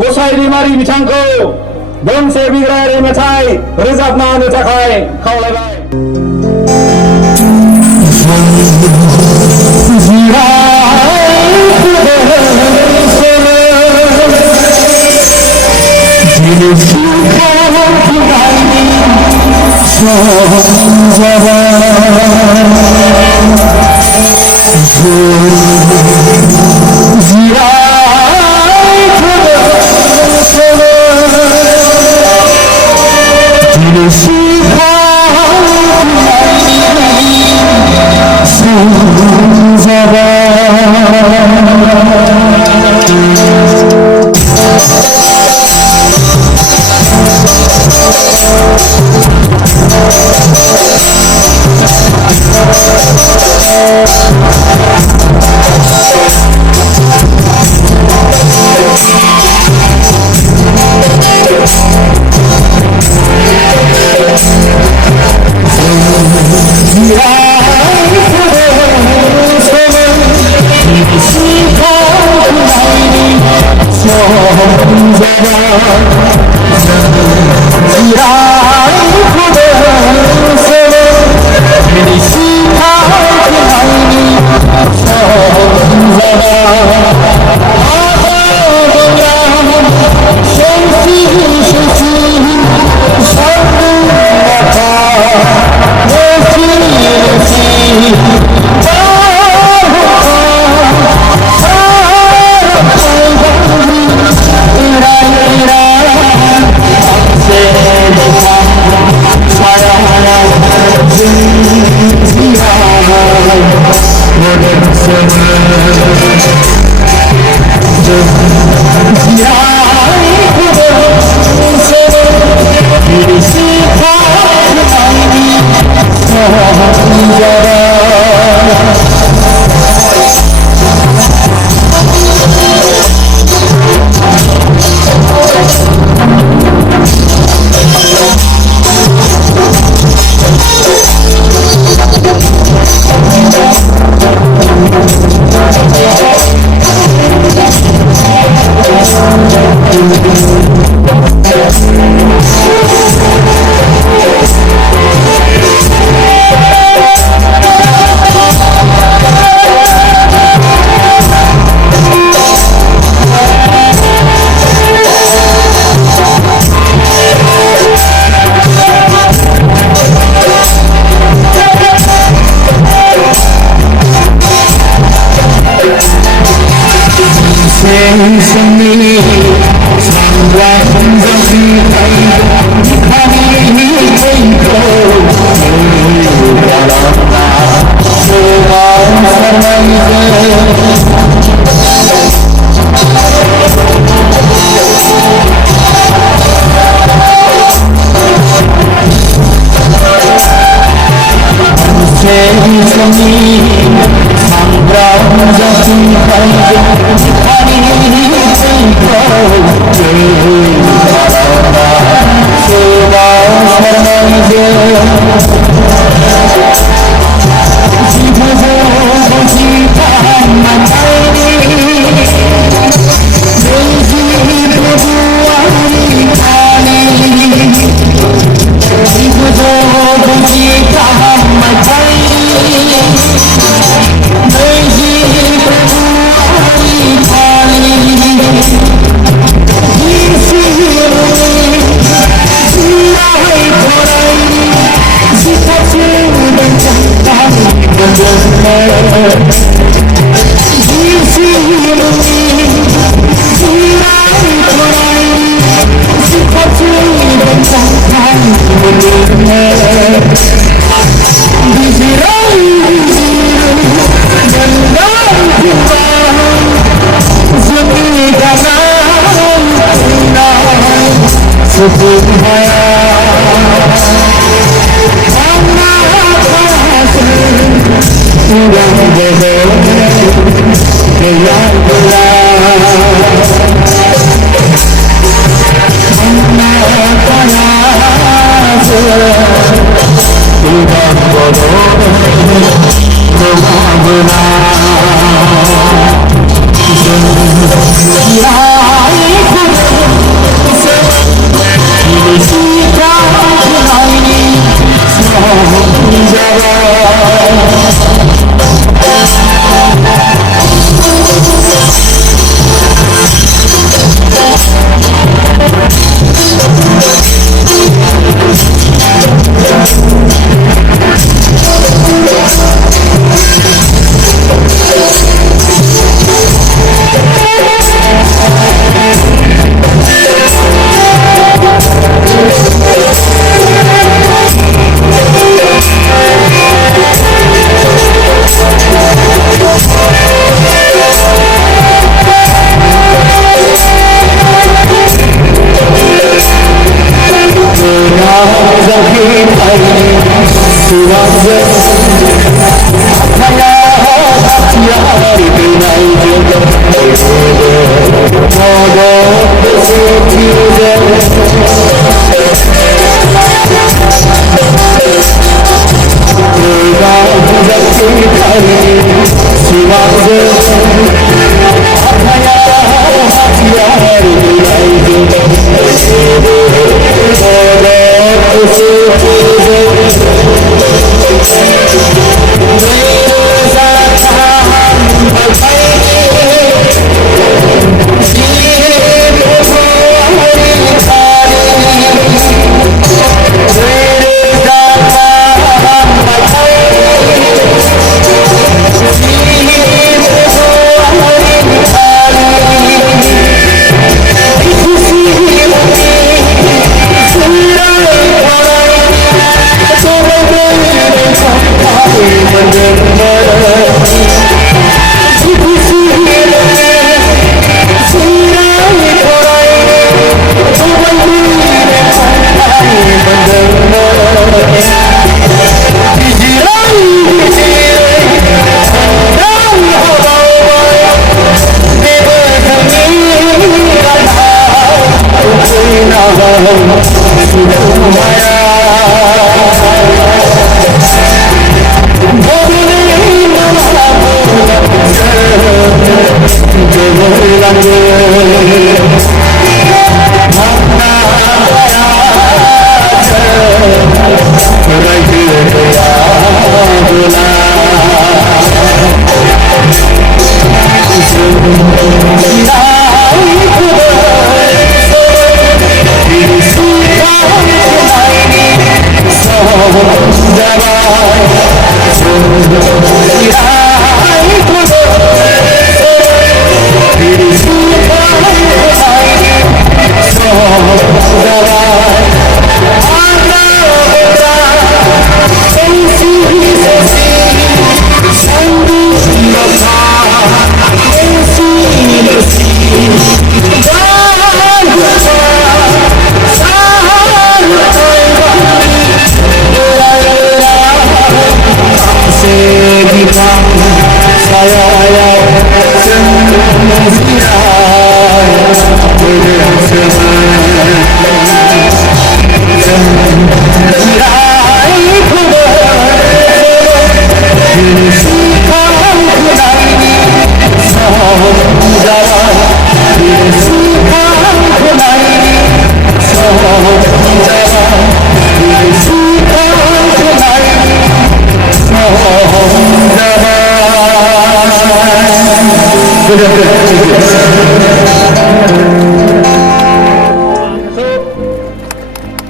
गसाइरि मारि बिथांखौ दोंसे बिग्रायारि मेथाइ रोजाबना होनो थाखाय खावलायबाय। Yeah.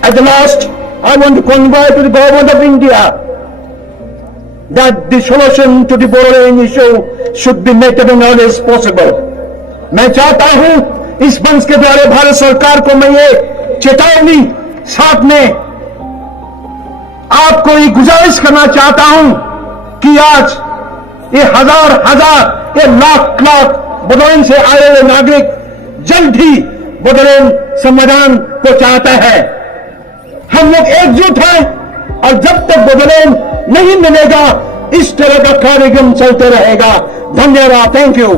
At the last, I want to convey to the government of India that the solution to the Bodoland issue should be made as early as possible. मैं चाहता हूं इस मंच के द्वारा भारत सरकार को मैं ये चेतावनी साथ में आपको ये गुजारिश करना चाहता हूं कि आज ये हजार ये लाख बोडोलैंड से आए हुए नागरिक जल्द ही बोडोलैंड संविधान को चाहता है। हम लोग एकजुट हैं और जब तक बोडोलैंड नहीं मिलेगा इस तरह का कार्यक्रम चलते रहेगा। धन्यवाद। Thank you.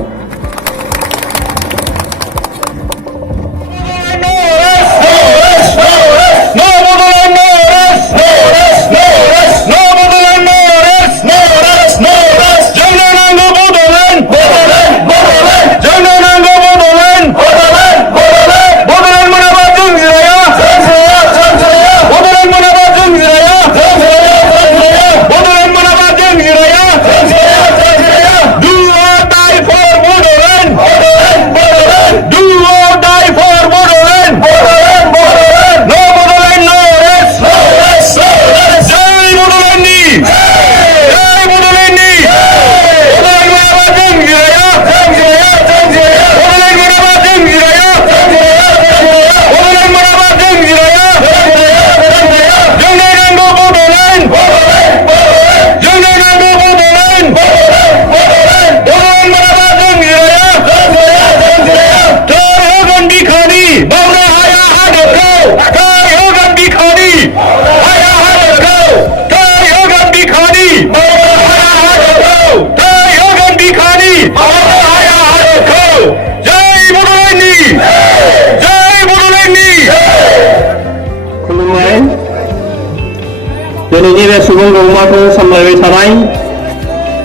दिनैनि बे सुबुं गौमाखौ सामलायबाय थानाय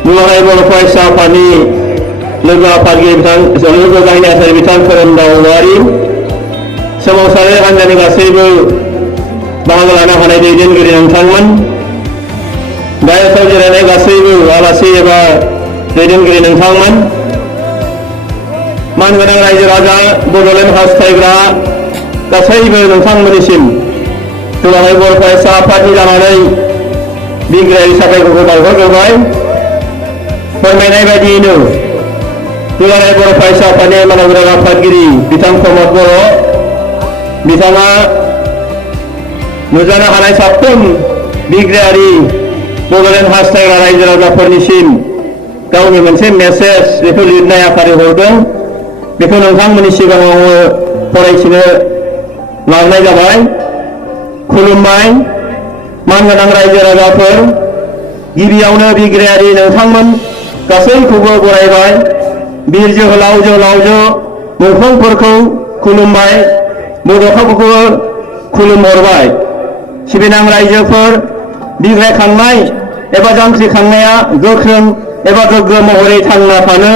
दुलाराय बर' फरायसा आफादनि लोगो आफादगिरि लोगो गाहाय आफादगिरि बिथां खोरोमदाव औवारि सोमावसारारि हान्जानि गासैबो बाहागो लानो हानाय दैदेनगिरि नोंथांमोन गाहायाव जिरायनाय गासैबो आलासि एबा दैदेनगिरि नोंथांमोन मानगोनां रायजो राजा बड'लेण्ड हास्थायग्रा गासैबो नोंथांमोननिसिम दुलाराय बर' फरायसा आफादनि जानानै बिग्रायारि साबायखरखौ बावहरग्रोबाय। फोरमायनाय बायदियैनो दुलाराय बर' फरायसा आफादनि मानगोनां आफादगिरि बिथां प्रमद बर' बिथाङा नुजानो हानाय साफ्रोम बिग्रायारि बड'लेण्ड हास्थायग्रा रायजो राजाफोरनिसिम गावनि मोनसे मेसेज बेखौ लिरनाय आकारै हरदों। बेखौ नोंथांमोननि सिगाङाव फरायथिनो लांनाय जाबाय। खुलुमबाय मानगोनां रायजो राजाफोर, गिबियावनो बिग्रायारि नोंथांमोन गासैखौबो बरायबाय। बीर जोहोलाव जोहोलावजो मुंख्लंफोरखौ खुलुमबाय, बड'फाफोरखौबो खुलुमहरबाय। सिबिनां रायजोफोर, बिग्रायखांनाय एबा जांख्रिखांनाया गोख्रों एबा गोग्गो महरै थांना थानो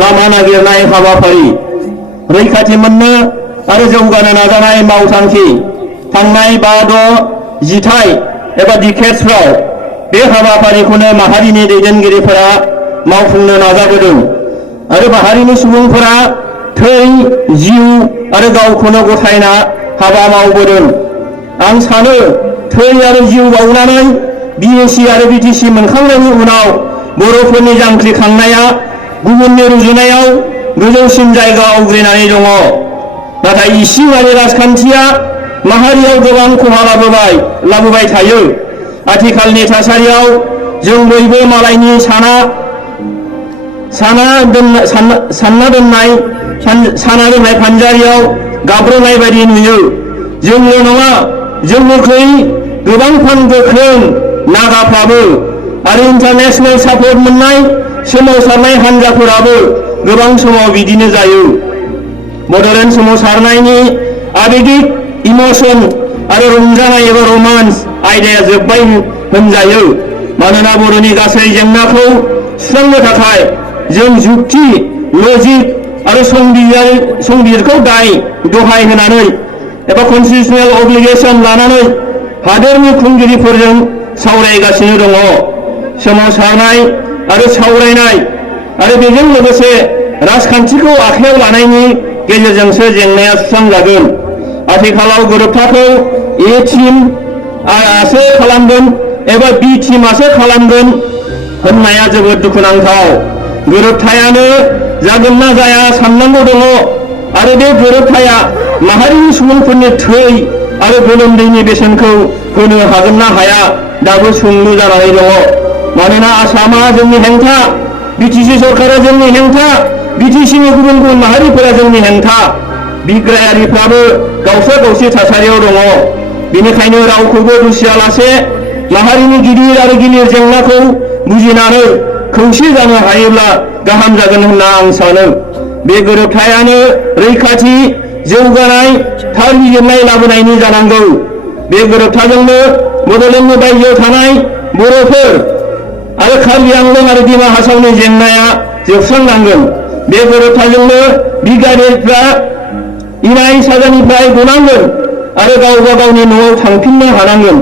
लामा नागिरनाय हाबाफारि। रैखाथि मोननो आरो जौगानो नाजानाय मावथांखि थांनाय 5-6 जिथाइ एबा डिकेड्सफ्राव बे हाबाफारिखौनो माहारिनि दैदेनगिरिफोरा मावफुंनो नाजाबोदों आरो माहारिनि सुबुंफोरा थै जिउ आरो गावखौनो गथायना हाबा मावबोदों। आं सानो थै आरो जिउ बावनानै BSc आरो BTC मोनखांनायनि उनाव बर'फोरनि जांख्रिखांनाया गुबुननि रुजुनायाव गोजौसिन जायगा आवग्रिनानै दङ। नाथाय इसिङारि राजखान्थिया माहारियाव गोबां खहा लाबोबाय थायो। आथिखालनि थासारियाव जों बयबो मालायनि साना दोननाय फानजारियाव गाब्रनाय बायदि नुयो। जोंल' नङा, जोंनिख्रुइ गोबां फान गोख्रों नागाफ्राबो आरो इन्टारनेशनेल सापर्ट मोननाय सोमावसारनाय हान्जाफोराबो गोबां समाव बिदिनो जायो। बड'लेण्ड सोमावसारनायनि आबेगिक इमोशन आरो रंजानाय एबा रोमान्स आयदाया जोब्बाय होनजायो। मानोना बर'नि गासै जेंनाखौ सुस्रांनो थाखाय जों जुक्ति, लजिक आरो संबिजिरखौ दहाय होनानै एबा कन्स्टिटिउसनेल अब्लिगेशन लानानै हादोरनि खुंगिरिफोरजों सावरायगासिनो दङ। सोमावसारनाय आरो सावरायनाय आरो बेजों लोगोसे राजखान्थिखौ आखायाव लानायनि गेजेरजोंसो जेंनाया सुस्रांजागोन। आथिखालाव गोरोबथाखौ A टीमआसो खालामगोन एबा B टीमआसो खालामगोन होननाया जोबोद दुखुनांथाव। गोरोबथायानो जागोन ना जाया साननांगौ दङ आरो बे गोरोबथाया माहारिनि सुबुंफोरनि थै आरो गोलोमदैनि बेसेनखौ होनो हागोन ना हाया दाबो सोंलु जानानै दङ। मानोना आसामा जोंनि हेंथा, BTC सरकारा जोंनि हेंथा, BTCनि गुबुन गुबुन माहारिफोरा जोंनि हेंथा, बिग्रायारिफ्राबो गावसोर गावसि थासारियाव दङ। बेनिखायनो रावखौबो दुसियालासे माहारिनि गिदिर आरो गिलिर जेंनाखौ बुजिनानै खौसे जानो हायोब्ला गाहाम जागोन होनना आं सानो। बे गोरोबथायानो रैखाथि, जौगानाय, थार बिजिरनाय लाबोनायनि जानांगौ। बे गोरोबथाजोंनो बड'लेण्डनि बायजोआव थानाय बर'फोर आरो कार्बि आंलं आरो डिमा हासावनि जेंनाया जोबस्रांलांगोन। बे गोरोबथाजोंनो बिग्रायारिफ्रा इनाय साजानिफ्राय गनांगोन आरो गावबा गावनि न'आव थांफिननो हानांगोन।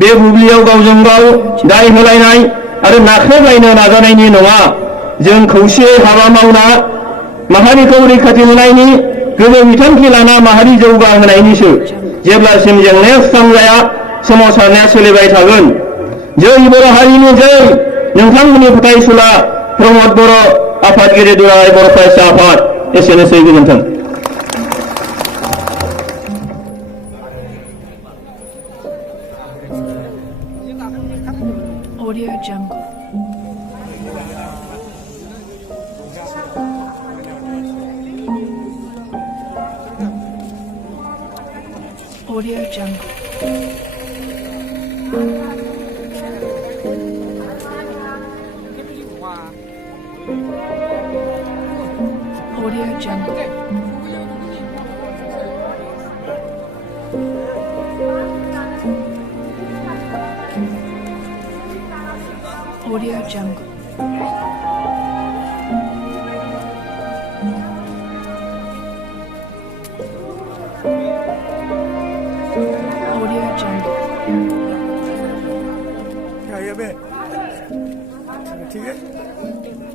बे बुब्लियाव गावजों गाव दाय होलायनाय आरो नाख्रेबलायनो नाजानायनि नङा। जों खौसेयै हाबा मावना माहारिखौ रैखाथि होनायनि गोजौ बिथांखि लाना माहारि जौगाहोनायनिसो। जेब्लासिम जेंनाया सुस्रांजाया सोमावसारनाया सोलिबाय थागोन। जै बर' हारिनि जै। नोंथांमोननि फोथायसुला प्रमद बर', आफादगिरि दुलाराय बर' फरायसा आफाद। एसेनोसै, गोजोन्थों। Audio Jungle. Audio Jungle. Audio Jungle. Audio Jungle. Audio Jungle. क्या ये बे ठीक है।